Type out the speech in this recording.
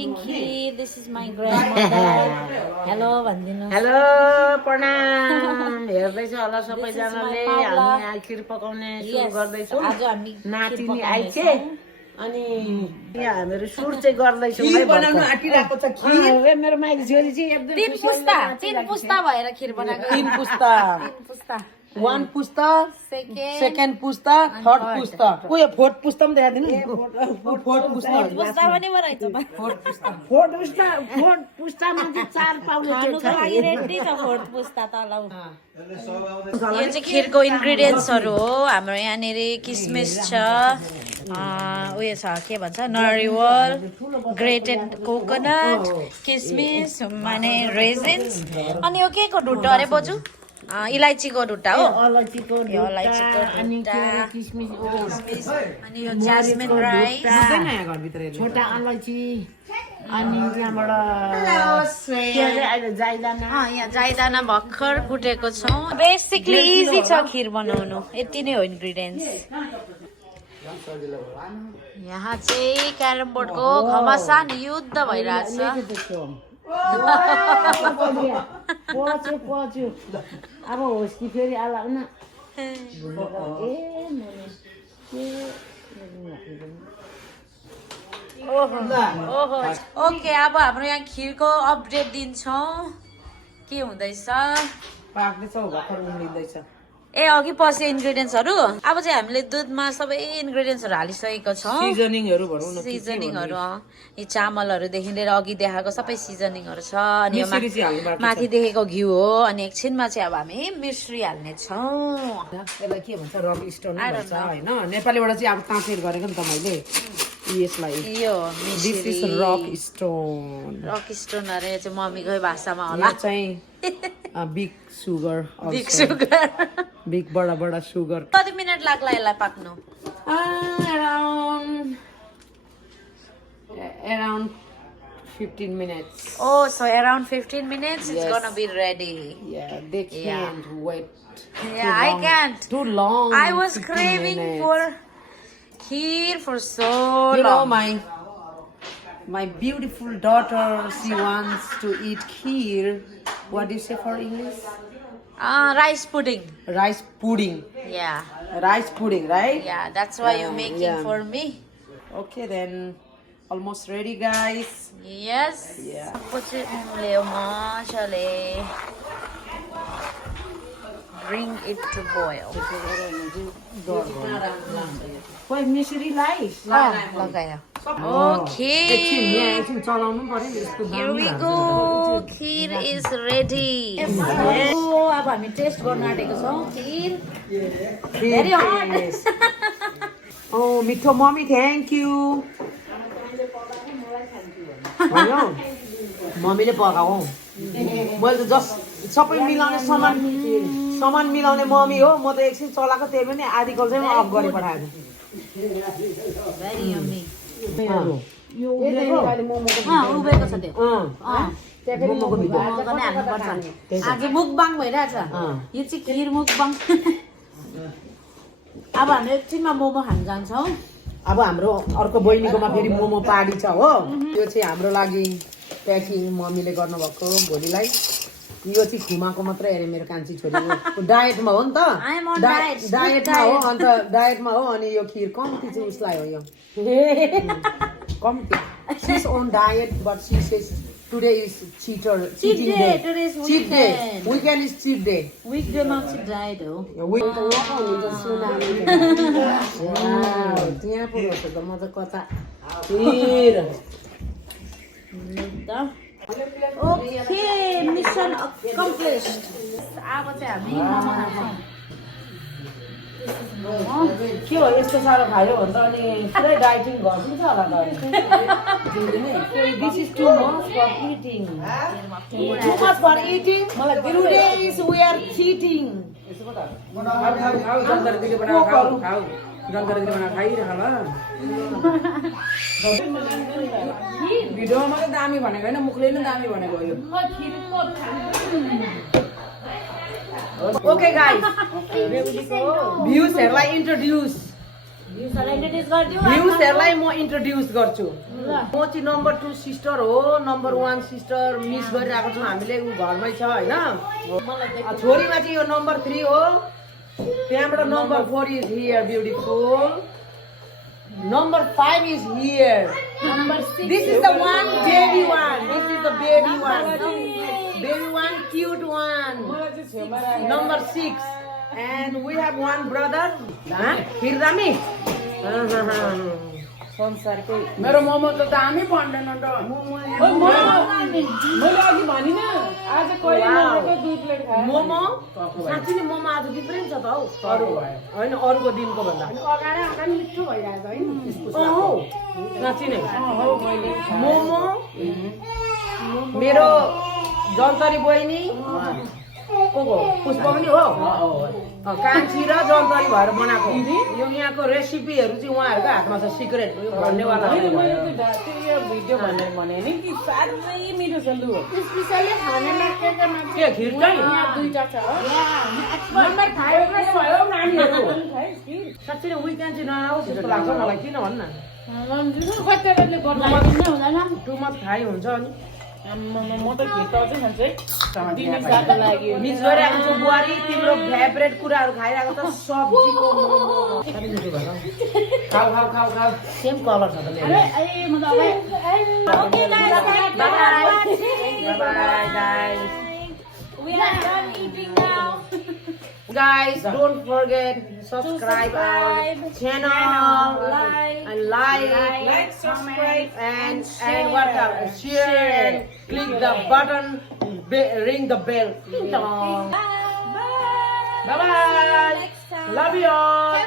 making kheer. This is my grandmother. Hello, Vandina. Hello प्रणाम हेर्दैछ होला सबैजनाले हामी यहाँ खिर पकाउने सुरु गर्दैछौँ आज हामी नातिनी आइछे अनि यहाँ हामीहरू सुरु चाहिँ गर्दैछौँ है बनाउन आटिरहेको छ खिर मेरो माइक छोरी चाहिँ एकदम तीन पुस्ता भएर खिर बनाएको तीन पुस्ता तीन पुस्ता वान पुस्ता सेकेन्ड सेकेन्ड पुस्ता थर्ड पुस्ता को यो फोर्थ पुस्ता पनि देखाइदिनु फोर्थ पुस्ता पुस्ता पनि बनाइछ फोर्थ पुस्तामा चाहिँ 4 पाउने खानुको लागि रेडी छ फोर्थ पुस्ता तलौ यो चाहिँ खिरको इन्ग्रेडियन्ट्सहरु हो हाम्रो यहाँनेर किसमिस छ उयो छ के भन्छ नरिवल ग्रेटेड कोकोनट किसमिस माने रेजिन्स अनि यो के को ढुट्टा अरे बोजू इलायचीको ढुट्टा हो अलैँचीको ढुट्टा किसमिस अनि यो जास्मिन राइस छोटा अलैँची अनि त्यहाँबाट के अरे अहिले जाइदाना यहाँ जाइदाना भर्खर कुटेको छौँ बेसिकली इजी छ खिर बनाउनु यति नै हो इन्ग्रेडियन्ट्स यहाँ चाहिँ क्यारम बोर्डको घमासान युद्ध भइरहेछ पच्यो अब होस् कि फेरि आला न ओहो ओके अब हाम्रो यहाँ खिरको अपडेट दिन्छौँ के हुँदैछ पाक्दैछ भर्खर उम्लिँदैछ ए अघि पछि इन्ग्रेडियन्ट्सहरु अब चाहिँ हामीले दुधमा सबै इन्ग्रेडियन्ट्सहरु हालिसकेको छौँ सिजनिङहरु भनौँ न सिजनिङहरु यी चामलहरुदेखि लिएर अघि देखाएको सबै सिजनिङहरु छ अनि माथि देखेको घिउ हो अनि एकछिनमा चाहिँ अब हामी मिश्री हाल्ने छौँ यसलाई के भन्छ रक स्टोन भन्छ हैन नेपालीबाट चाहिँ अब ट्रान्सलेट गरेको नि त मैले यसलाई यो दिस इज रक स्टोन अरे चाहिँ मम्मीकै भाषामा होला चाहिँ बिग सुगर बिग बडा सुगर कति मिनट लाग्ला यसलाई पाक्नु around 15 minutes. Oh, so around 15 minutes it's gonna be ready. Yeah, they can't wait. Yeah, I can't. Too long. I was craving for kheer for so you long. know my beautiful daughter, she wants to eat kheer. What do you say for English? Rice pudding. Rice pudding. Yeah. Rice pudding, right? Yeah, that's why you're making for me. Okay, then almost ready, guys. Yes. Yeah. Put it in Leo Mashale. Bring it to boil. कोही मिश्री लाई लगायो. Okay. Here we go. Kheer is ready. अब हामी test गर्न आँटेको छौँ खिर. Very hot. Oh, मिठो मम्मी, thank you. मम्मीले पकाऊ मैले त जस्ट सबै मिलाउने सामान मिलाउने मम्मी हो म त एकछिन चलाएको त्यही पनि आधी कल चाहिँ म अफ गरि पठाएको Very yummy. यो उभेको छ त्यो मोमोको भिडियो पनि हाल्नुपर्छ आज मुकबाङ भइरहेछ यो चाहिँ खिर मुकबाङ अब हामी एकछिनमा मोमो खान जान्छौँ अब हाम्रो अर्को बहिनीकोमा फेरि मोमो पार्टी छ हो यो चाहिँ हाम्रो लागि प्याकिङ मम्मीले गर्नुभएको भोलिलाई यो चाहिँ खुमाको मात्रै अरे मेरो कान्छी छोरीको डायटमा हो नि त डायटमा हो अन्त डायटमा हो अनि यो खिर कम्ती चाहिँ उसलाई हो यो कम्ती she is on diet but she says today is cheating day. Today is cheat day. Weekend is cheat day. Weekday मा चाहिँ डायट हो त्यहाँ पुग्छ त म त कता खिर ओके मिसन अकम्प्लिस्ड अब चाहिँ हामी मोमो खान्छौँ के हो यस्तो साह्रो खायो भने त अनि पुरै डाइटिङ गर्दिन्छ होला त this is too much for eating too much for eating मलाई today is we are cheating भिडियोमा मात्रै दामी भनेको होइन मुखले नै दामी भनेको हो यो Okay guys, views like introduce भ्युजहरूलाई म इन्ट्रोड्युस गर्छु म चाहिँ नम्बर 2 सिस्टर हो नम्बर 1 सिस्टर मिस गरिरहेको छौँ हामीले ऊ घरमै छ होइन छोरीमा चाहिँ यो नम्बर 3 हो त्यहाँबाट number 4 is here beautiful number 5 is here this is the one baby one this is the baby one cute one number 6 and we have one brother Hirami संसारकै मेरो मोमो त दामी बन्दैन त मैले अघि भनिन आज कहिले मोमोको 2 प्लेट खाए मोमो साँच्चै नि मोमो आज डिफरेन्ट छ त हौ अरु हैन अरुको दिनको भन्दा अगाडि अगाडि मिठो भइरहेछ हैन हो साँच्चै नै मोमो मेरो जन्तरी बहिनी को पुष्प पनि हो कान्छी र जन्तरी भएर बनाएको यो यहाँको रेसिपीहरू चाहिँ उहाँहरूको हातमा छ सिक्रेट भन्नेवाला भिडियो भनेर भने नि कि साह्रै मिठो छ लु स्पेशली खानामा के खिर चाहिँ दुईटा छ नम्बर 5 मा भयो नानीहरु साँच्चै नै विकेन्ड चाहिँ नआओस् जस्तो लाग्छ मलाई किन भन्न कतिले बनाइदिनु हुँदैन टु मच खाइ हुन्छ अनि म त खिर त अझै खान्छु है दिने साथको लागि मिस गरिरहेको छु बुहारी तिम्रो फेभरेट कुराहरू खाइरहेको छ सब्जीको साह्रै मिठो भएर खाऊ सेम कलर छ त अरे म त अब okay guys bye guys we are done eating now Guys, don't forget subscribe our channel, like, subscribe, and what else? Share and click the button, ring the bell. Bye bye. Love you all.